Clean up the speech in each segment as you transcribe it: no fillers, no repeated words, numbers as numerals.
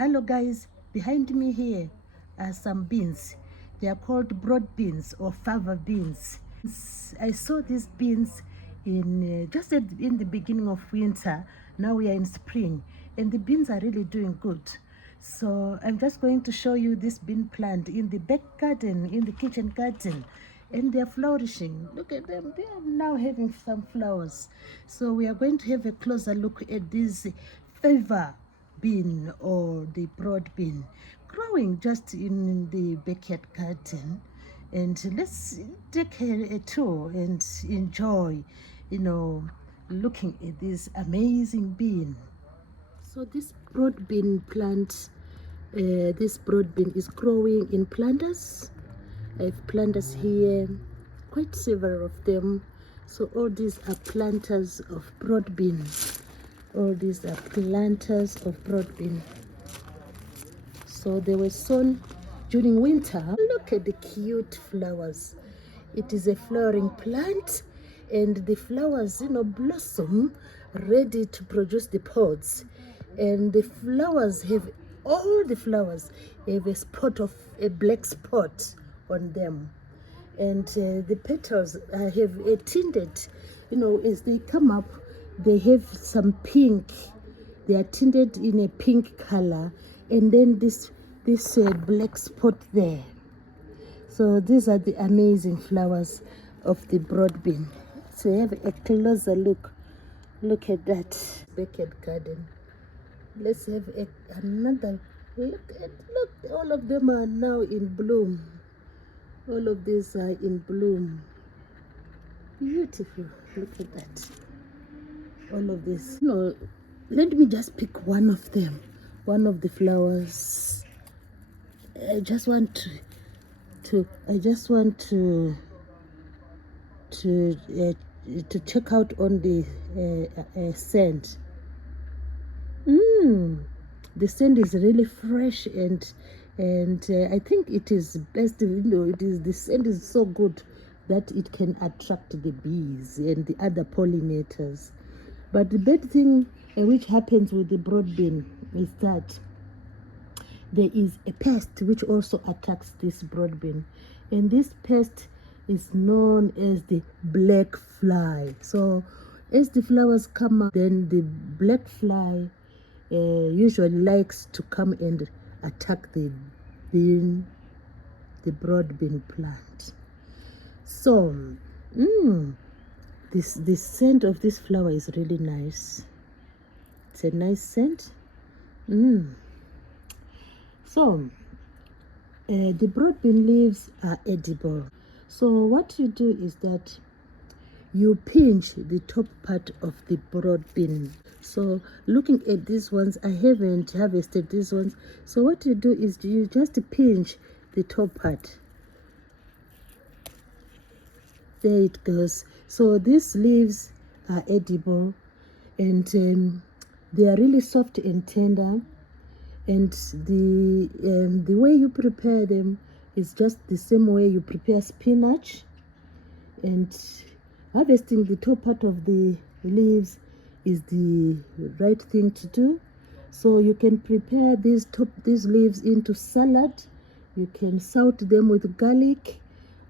Hello guys, behind me here are some beans. They are called broad beans or fava beans. I saw these beans in in the beginning of winter. Now we are in spring and the beans are really doing good. So I'm just going to show you this bean plant in the back garden, in the kitchen garden, and they're flourishing. Look at them, they are now having some flowers. So we are going to have a closer look at this fava bean or the broad bean growing just in the backyard garden. And let's take a tour and enjoy, looking at this amazing bean. So this broad bean plant, this broad bean is growing in planters. I have planters here, quite several of them. So all these are planters of broad bean. All these are planters of broad bean. So they were sown during winter. Look at the cute flowers. It is a flowering plant and the flowers, blossom ready to produce the pods. And the flowers have, all the flowers have a black spot on them. And the petals have a tinted, as they come up, they have some pink. They are tinted in a pink color, and then this black spot there. So these are the amazing flowers of the broad bean. So have a closer look. Look at that backyard garden. Let's have another look. Look, all of them are now in bloom. All of these are in bloom. Beautiful. Look at that. All of this. No, let me just pick one of them. One of the flowers. I just want to check out on the scent. The scent is really fresh and I think it is best. The scent is so good that it can attract the bees and the other pollinators. But the bad thing which happens with the broad bean is that there is a pest which also attacks this broad bean, and this pest is known as the black fly. So as the flowers come up, then the black fly usually likes to come and attack the broad bean plant. So the scent of this flower is really nice. It's a nice scent. So the broad bean leaves are edible. So what you do is that you pinch the top part of the broad bean. So looking at these ones, I haven't harvested these ones. So what you do is you just pinch the top part. There it goes. So these leaves are edible, and they are really soft and tender. And the way you prepare them is just the same way you prepare spinach. And harvesting the top part of the leaves is the right thing to do. So you can prepare these leaves into salad. You can salt them with garlic,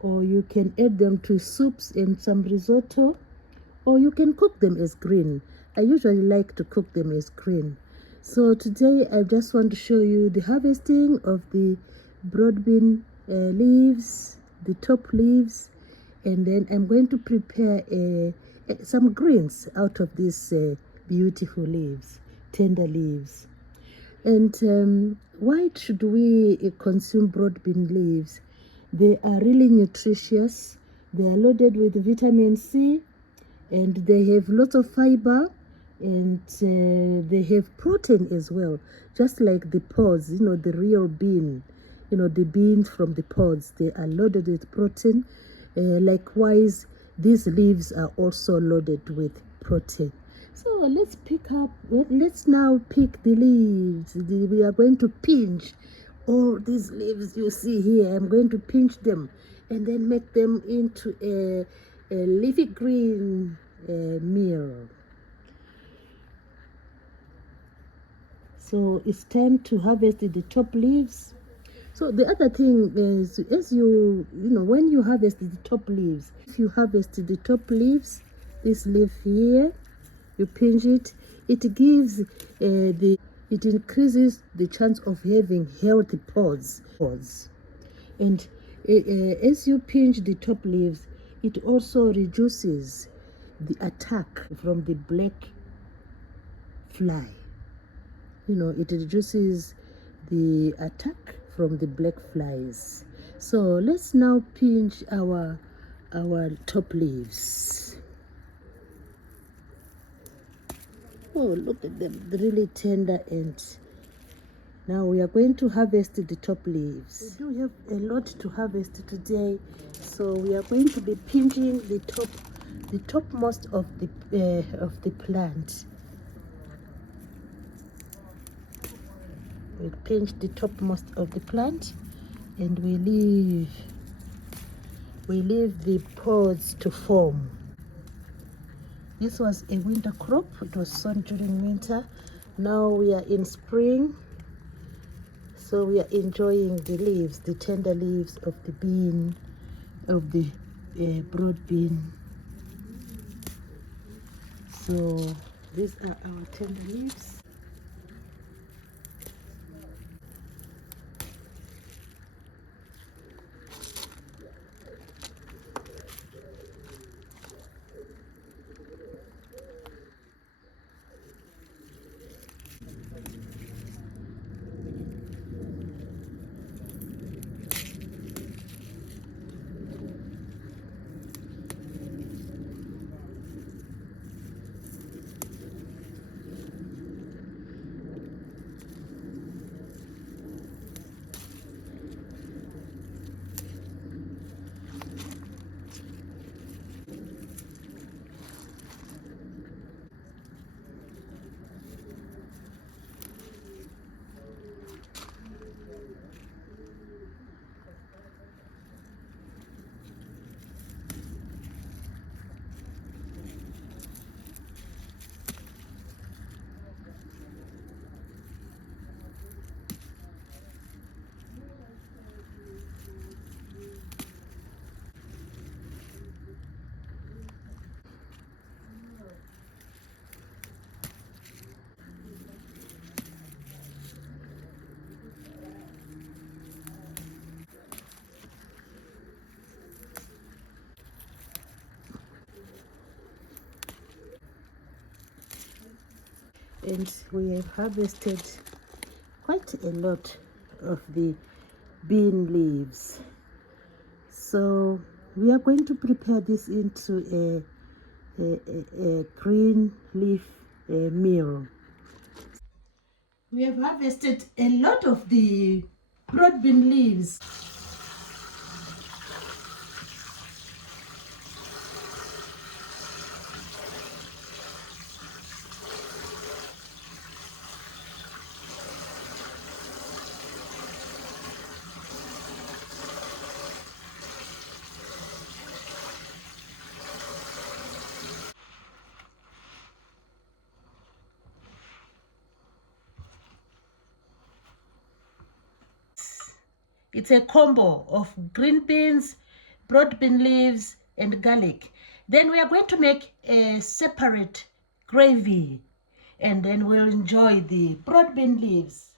or you can add them to soups and some risotto, or you can cook them as green. I usually like to cook them as green. So today I just want to show you the harvesting of the broad bean leaves, the top leaves, and then I'm going to prepare some greens out of these beautiful leaves, tender leaves. And why should we consume broad bean leaves? They are really nutritious. They are loaded with vitamin C, and they have lots of fiber, and they have protein as well, just like the pods, the real bean, the beans from the pods, they are loaded with protein. Likewise, these leaves are also loaded with protein. So let's now pick the leaves. We are going to pinch all these leaves you see here. I'm going to pinch them and then make them into a leafy green meal. So it's time to harvest the top leaves. So the other thing is, as when you harvest the top leaves, if you harvest the top leaves, this leaf here, you pinch it, it increases the chance of having healthy pods. And as you pinch the top leaves, it also reduces the attack from the black fly. It reduces the attack from the black flies. So let's now pinch our top leaves. Oh, look at them, really tender. And now we are going to harvest the top leaves. We do have a lot to harvest today, so we are going to be pinching the topmost of the plant. We pinch the topmost of the plant, and we leave the pods to form. This was a winter crop. It was sown during winter. Now we are in spring, so we are enjoying the leaves, the tender leaves of the bean, of the broad bean. So these are our tender leaves. And we have harvested quite a lot of the bean leaves. So we are going to prepare this into a green leaf meal. We have harvested a lot of the broad bean leaves. It's a combo of green beans, broad bean leaves, and garlic. Then we are going to make a separate gravy, and then we'll enjoy the broad bean leaves.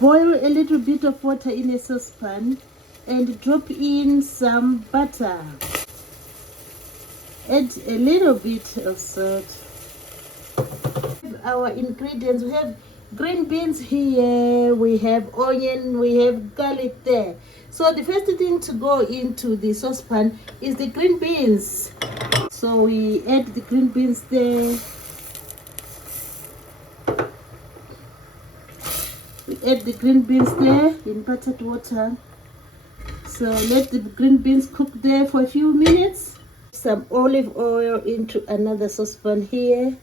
Boil a little bit of water in a saucepan and drop in some butter. Add a little bit of salt. Our ingredients, we have green beans here, we have onion, we have garlic there. So the first thing to go into the saucepan is the green beans. So we add the green beans there. We add the green beans there in buttered water. So let the green beans cook there for a few minutes. Some olive oil into another saucepan here.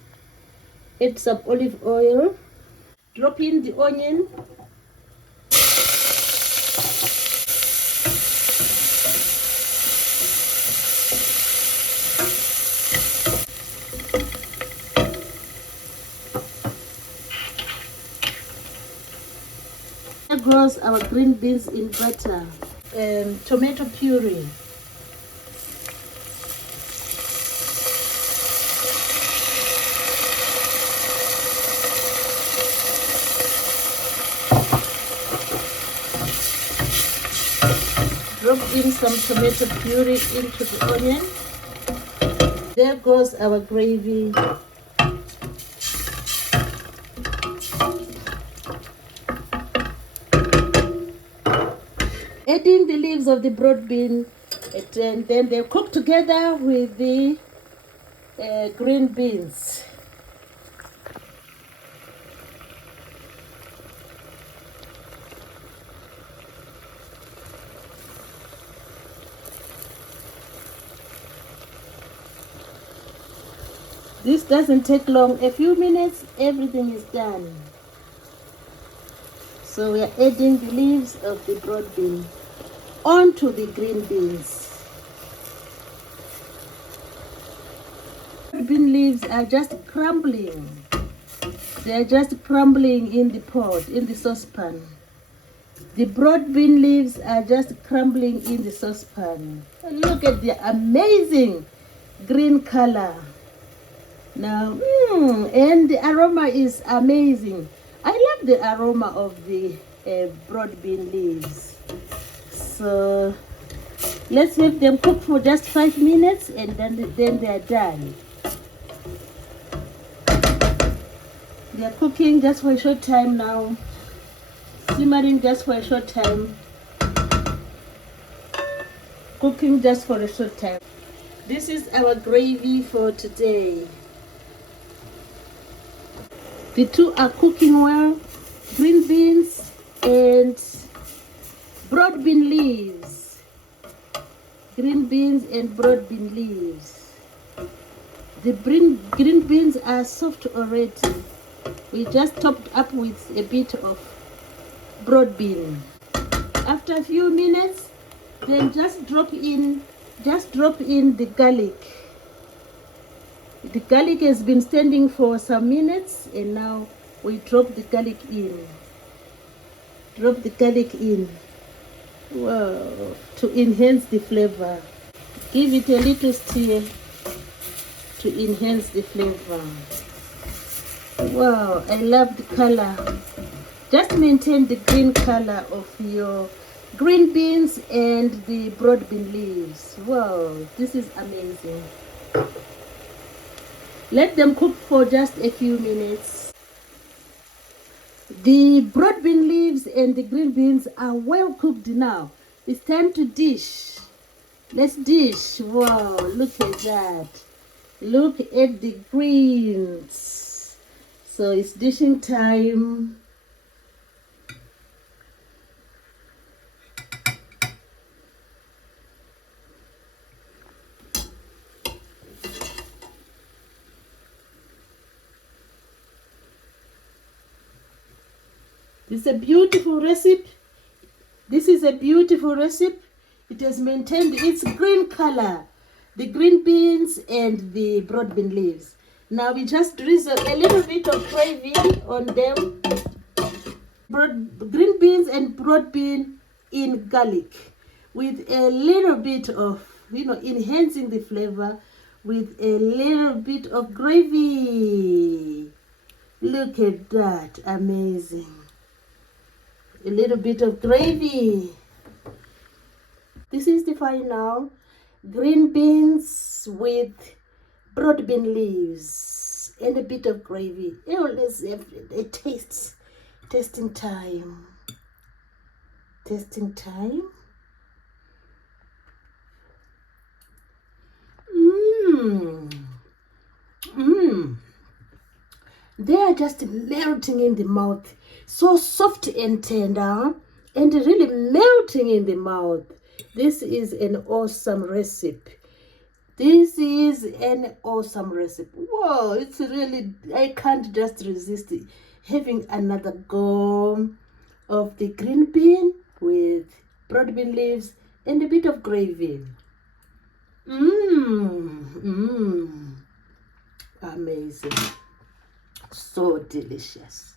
Add some olive oil. Drop in the onion. There goes our green beans in butter. And tomato puree. Drop in some tomato puree into the onion. There goes our gravy. Adding the leaves of the broad bean, and then they cook together with the green beans. This doesn't take long, a few minutes, everything is done. So we are adding the leaves of the broad bean onto the green beans. Bean leaves are just crumbling. They are just crumbling in the pot, in the saucepan. The broad bean leaves are just crumbling in the saucepan. And look at the amazing green color. Now, and the aroma is amazing. I love the aroma of the broad bean leaves. So let's have them cook for just 5 minutes and then they are done. They are cooking just for a short time now. Simmering just for a short time. Cooking just for a short time. This is our gravy for today. The two are cooking well. Green beans and broad bean leaves. Green beans and broad bean leaves. The green beans are soft already. We just topped up with a bit of broad bean. After a few minutes, then just drop in the garlic. The garlic has been standing for some minutes, and now we drop the garlic in. Drop the garlic in. Wow, to enhance the flavor. Give it a little stir to enhance the flavor. Wow, I love the color. Just maintain the green color of your green beans and the broad bean leaves. Wow, this is amazing. Let them cook for just a few minutes. The broad bean leaves and the green beans are well cooked now. It's time to dish. Let's dish. Wow, look at that. Look at the greens. So it's dishing time. This is a beautiful recipe. This is a beautiful recipe. It has maintained its green color, the green beans and the broad bean leaves. Now we just drizzle a little bit of gravy on them. Green beans and broad bean in garlic with a little bit of, enhancing the flavor with a little bit of gravy. Look at that, amazing. a little bit of gravy. This is the final. Green beans with broad bean leaves and a bit of gravy. Oh, let's have a taste. Tasting time. Tasting time. They are just melting in the mouth. So soft and tender and really melting in the mouth. This is an awesome recipe. This is an awesome recipe. Whoa, it's really, I can't just resist having another go of the green bean with broad bean leaves and a bit of gravy. Amazing. So delicious.